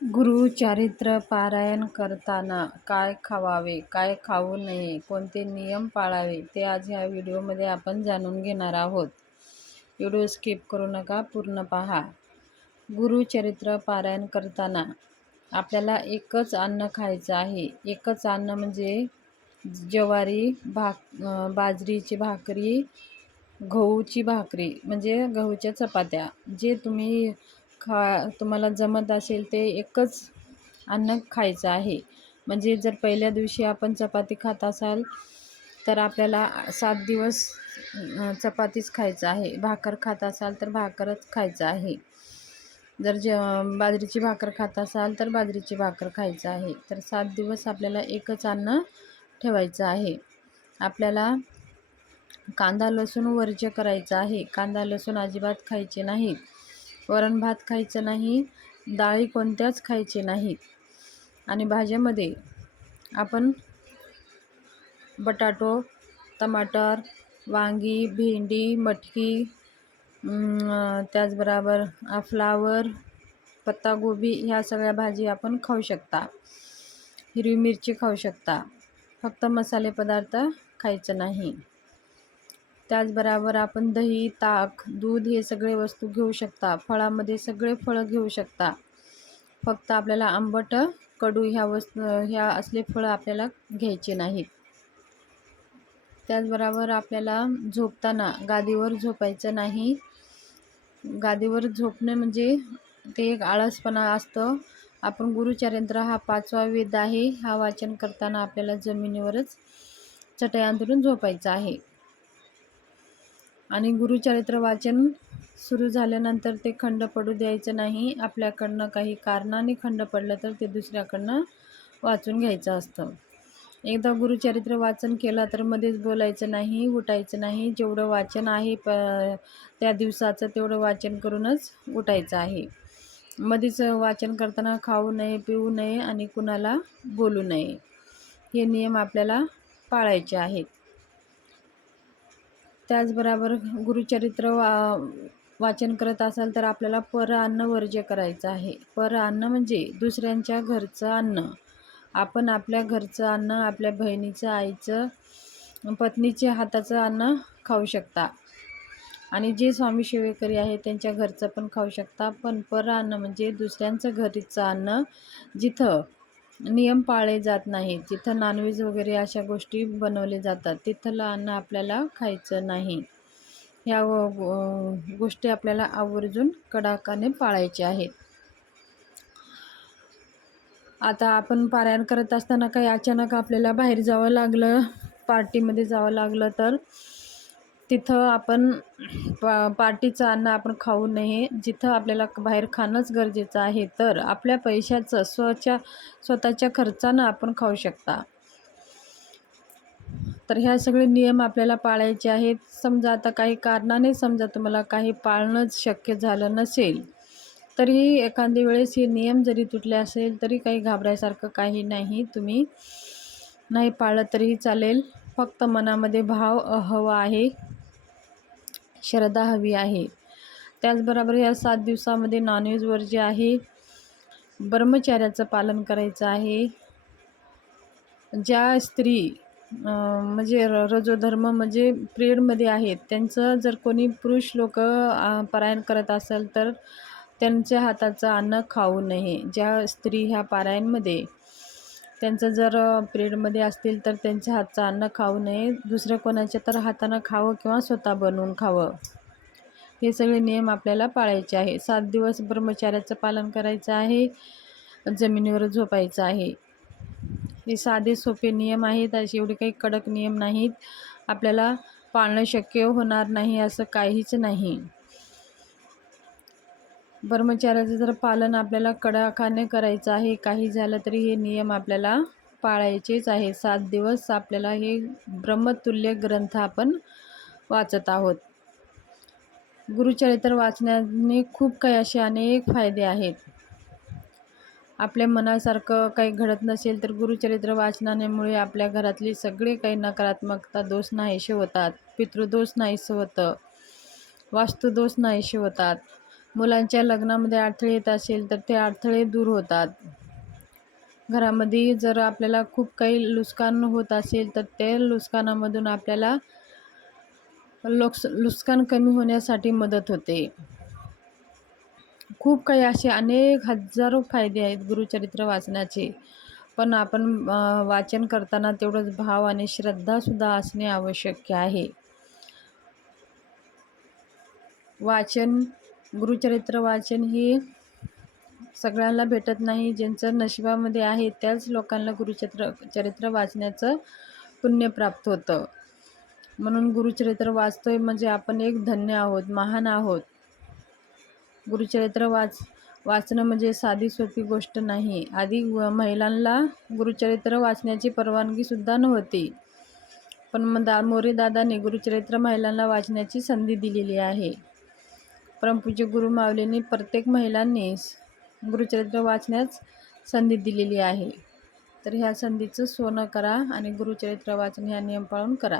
गुरुचरित्र पारायण करताना काय खावावे काय खाऊ नये कोणते नियम पाळावे ते आज ह्या व्हिडिओमध्ये आपण जाणून घेणार आहोत. व्हिडिओ स्किप करू नका पूर्ण पहा. गुरुचरित्र पारायण करताना आपल्याला एकच अन्न खायचं आहे. एकच अन्न म्हणजे ज्वारी भाक बाजरीची भाकरी गहूची भाकरी म्हणजे गहूच्या चपात्या जे तुम्ही खा तुम्हाला जमत असेल ते एकच अन्न खायचं आहे. म्हणजे जर पहिल्या दिवशी आपण चपाती खात असाल तर आपल्याला सात दिवस चपातीच खायचं आहे. भाकर खात असाल तर भाकरच खायचं आहे. जर जे बाजरीची भाकर खात असाल तर बाजरीची भाकर खायचं आहे. तर सात दिवस आपल्याला एकच अन्न ठेवायचं आहे. आपल्याला कांदा लसूण वर्ज्य करायचं आहे. कांदा लसूण अजिबात खायचे नाहीत. वरण भात खायचं नाही डाळी कोणत्याच खायचे नाहीत आणि भाज्यामध्ये आपण बटाटो टमाटर वांगी भेंडी मटकी त्याचबरोबर फ्लावर पत्तागोबी ह्या सगळ्या भाजी आपण खाऊ शकता. हिरवी मिरची खाऊ शकता. फक्त मसाले पदार्थ खायचं नाही. त्याचबरोबर आपण दही ताक दूध हे सगळे वस्तू घेऊ शकता. फळामध्ये सगळे फळं घेऊ शकता. फक्त आपल्याला आंबट कडू ह्या वस्तू ह्या असले फळं आपल्याला घ्यायचे नाहीत त्याचबरोबर आपल्याला झोपताना गादीवर झोपायचं नाही. गादीवर झोपणे म्हणजे ते एक आळसपणा असतं. आपण गुरुचरित्र हा पाचवा वेद आहे. हा वाचन करताना आपल्याला जमिनीवरच चटई अंतरून झोपायचं आहे. आणि गुरुचरित्र वाचन सुरू झाल्यानंतर ते खंड पडू द्यायचं नाही. आपल्याकडनं काही कारणाने खंड पडलं तर ते दुसऱ्याकडनं वाचून घ्यायचं असतं. एकदा गुरुचरित्र वाचन केलं तर मध्येच बोलायचं नाही उठायचं नाही. जेवढं वाचन आहे प त्या दिवसाचं तेवढं वाचन करूनच उठायचं आहे. मध्येच वाचन करताना खाऊ नये पिऊ नये आणि कुणाला बोलू नये. हे नियम आपल्याला पाळायचे आहेत. त्याचबरोबर गुरुचरित्र वा वाचन करत असाल तर आपल्याला पर अन्न वर्ज्य करायचं आहे. पर अन्न म्हणजे दुसऱ्यांच्या घरचं अन्न. आपण आपल्या घरचं अन्न आपल्या बहिणीचं आईचं पत्नीच्या हाताचं अन्न खाऊ शकता. आणि जे स्वामी शिवेकरी आहे त्यांच्या घरचं पण खाऊ शकता. पण पर अन्न म्हणजे दुसऱ्यांचं घरीचं अन्न. जिथं नियम पाळले जात नाहीत. जिथं नॉनव्हेज वगैरे अशा गोष्टी बनवले जातात तिथलं अन्न आपल्याला खायचं नाही. ह्या गोष्टी आपल्याला आवर्जून कडाकाने पाळायच्या आहेत. आता आपण पारायण करत असताना काही अचानक आपल्याला बाहेर जावं लागलं पार्टीमध्ये जावं लागलं तर तिथं आपण पा पार्टीचं अन्न आपण खाऊ नये. जिथं आपल्याला बाहेर खाणंच गरजेचं आहे तर आपल्या पैशाचं स्वच्या स्वतःच्या खर्चानं आपण खाऊ शकता. तर ह्या सगळे नियम आपल्याला पाळायचे आहेत. समजा आता काही कारणाने समजा तुम्हाला काही पाळणंच शक्य झालं नसेल तरीही एखाद्या वेळेस हे नियम जरी तुटले असेल तरी काही घाबरायसारखं काही नाही. तुम्ही नाही पाळलं तरीही चालेल. फक्त मनामध्ये भाव हवा आहे. श्रद्धा हवी आहे. त्याचबरोबर या सात दिवसामध्ये नॉनव्हेजवर जे आहे ब्रह्मचार्याचं पालन करायचं आहे. ज्या स्त्री म्हणजे र रजोधर्म म्हणजे प्रेडमध्ये आहेत त्यांचं जर कोणी पुरुष लोक पारायण करत असेल तर त्यांच्या हाताचं अन्न खाऊ नये. ज्या स्त्री ह्या पारायणमध्ये त्यांचं जर पिरियडमध्ये असतील तर त्यांच्या हातचं अन्न खाऊ नये. दुसऱ्या कोणाच्या तर हातानं खावं किंवा स्वतः बनवून खावं. हे सगळे नियम आपल्याला पाळायचे आहे. सात दिवस ब्रह्मचार्याचं पालन करायचं आहे. जमिनीवर झोपायचं आहे. हे साधे सोपे नियम आहेत. असे एवढे काही कडक नियम नाहीत. आपल्याला पाळणं शक्य होणार नाही असं काहीच नाही. ब्रह्मचार्याचं जर पालन आपल्याला कडाखाने करायचं आहे काही झालं तरी हे नियम आपल्याला पाळायचेच आहे सात दिवस आपल्याला हे ब्रह्मतुल्य ग्रंथ आपण वाचत आहोत. गुरुचरित्र वाचण्याने खूप काही असे अनेक फायदे आहेत. आपल्या मनासारखं काही घडत नसेल तर गुरुचरित्र वाचनामुळे आपल्या घरातली सगळे काही नकारात्मकता दोष नाहीसे होतात. पितृदोष नाहीसे होतं. वास्तुदोष नाहीसे होतात. मुलांच्या लग्नामध्ये अडथळे येत असेल तर ते अडथळे दूर होतात. घरामध्ये जर आपल्याला खूप काही नुकसान होत असेल तर ते नुकसानामधून आपल्याला लोक्स नुकसान कमी होण्यासाठी मदत होते. खूप काही असे अनेक हजारो फायदे आहेत गुरुचरित्र वाचनाचे. पण आपण वाचन करताना तेवढंच भाव आणि श्रद्धासुद्धा असणे आवश्यक आहे. वाचन गुरुचरित्र वाचन हे सगळ्यांना भेटत नाही ज्यांचं नशिबामध्ये आहे त्याच लोकांना गुरुचरित्र चरित्र वाचण्याचं पुण्य प्राप्त होतं. म्हणून गुरुचरित्र वाचतोय म्हणजे आपण एक धन्य आहोत महान आहोत. गुरुचरित्र वाच वाचणं म्हणजे साधी सोपी गोष्ट नाही. आधी महिलांना गुरुचरित्र वाचण्याची परवानगीसुद्धा नव्हती. पण मग दा मोरे दादाने गुरुचरित्र महिलांना वाचण्याची संधी दिलेली आहे. परमपूज्य गुरु माऊलींनी प्रत्येक महिलांनी गुरुचरित्र वाचण्यास संधी दिलेली आहे. तर ह्या संधीचं सोनं करा आणि गुरुचरित्र वाचन ह्या नियम पाळून करा.